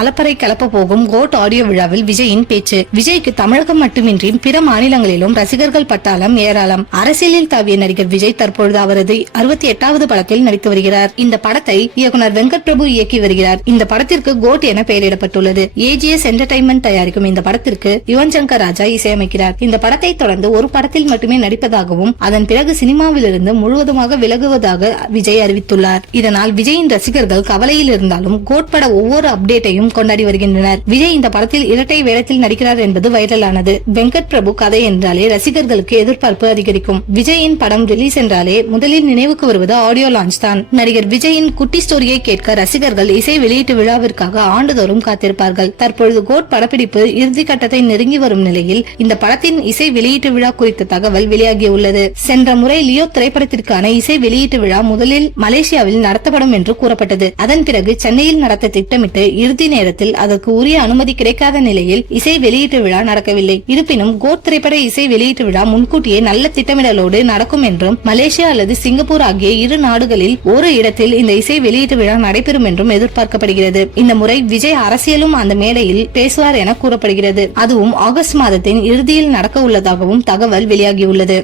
அலப்பறை கிளப்ப போகும் code audio விழாவில் விஜயின் பேச்சு. விஜய்க்கு தமிழகம் மட்டுமின்றி பிற மாநிலங்களிலும் ரசிகர்கள் பட்டாளம் ஏராளம். அரசியலில் தாவிய நடிகர் விஜய் தற்பொழுது அவரது 68வது படத்தில் நடித்து வருகிறார். இந்த படத்தை இயக்குனர் வெங்கட் பிரபு இயக்கி வருகிறார். இந்த படத்திற்கு கோட் என பெயரிடப்பட்டுள்ளது. AGS என்டர்டைன்மெண்ட் தயாரிக்கும் இந்த படத்திற்கு யுவன் சங்கர் ராஜா இசையமைக்கிறார். இந்த படத்தை தொடர்ந்து ஒரு படத்தில் மட்டுமே நடிப்பதாகவும் அதன் பிறகு சினிமாவிலிருந்து முழுவதுமாக விலகுவதாக விஜய் அறிவித்துள்ளார். இதனால் விஜயின் ரசிகர்கள் கவலையில் இருந்தாலும் கோட் பட ஒவ்வொரு அப்டேட்டையும் கொண்டாடி வருகின்றனர். விஜய் இந்த படத்தில் இரட்டை வேடத்தில் நடிக்கிறார் என்பது வைரலானது. வெங்கட் பிரபு கதை என்றாலே ரசிகர்களுக்கு எதிர்பார்ப்பு அதிகரிக்கும். விஜயின் படம் ரிலீஸ் என்றாலே முதலில் நினைவுக்கு வருவது ஆடியோ லான்ச் தான். நடிகர் விஜயின் குட்டி ஸ்டோரியை கேட்க ரசிகர்கள் இசை வெளியீட்டு விழாவிற்காக ஆண்டுதோறும் காத்திருப்பார்கள். தற்பொழுது கோட் படப்பிடிப்பு இறுதிக்கட்டத்தை நெருங்கி வரும் நிலையில் இந்த படத்தின் இசை வெளியீட்டு விழா குறித்த தகவல் வெளியாகியுள்ளது. சென்ற முறை லியோ திரைப்படத்திற்கான இசை வெளியீட்டு விழா முதலில் மலேசியாவில் நடத்தப்படும் என்று கூறப்பட்டது. அதன் பிறகு சென்னையில் நடத்த திட்டமிட்டு இறுதி நேரத்தில் அதற்கு உரிய அனுமதி கிடைக்காத நிலையில் இசை வெளியீட்டு விழா நடக்கவில்லை. இருப்பினும் கோட் திரைப்பட இசை வெளியீட்டு விழா முன்கூட்டியே நல்ல திட்டமிடலோடு நடக்கும் என்றும் மலேசியா அல்லது சிங்கப்பூர் ஆகிய இரு நாடுகளில் ஒரு இடத்தில் இந்த இசை வெளியீட்டு விழா நடைபெறும் என்றும் எதிர்பார்க்கப்படுகிறது. இந்த முறை விஜய் அரசியலும் அந்த மேடையில் பேசுவார் என கூறப்படுகிறது. அதுவும் ஆகஸ்ட் மாதத்தின் இறுதியில் நடக்க உள்ளதாகவும் தகவல் வெளியாகியுள்ளது.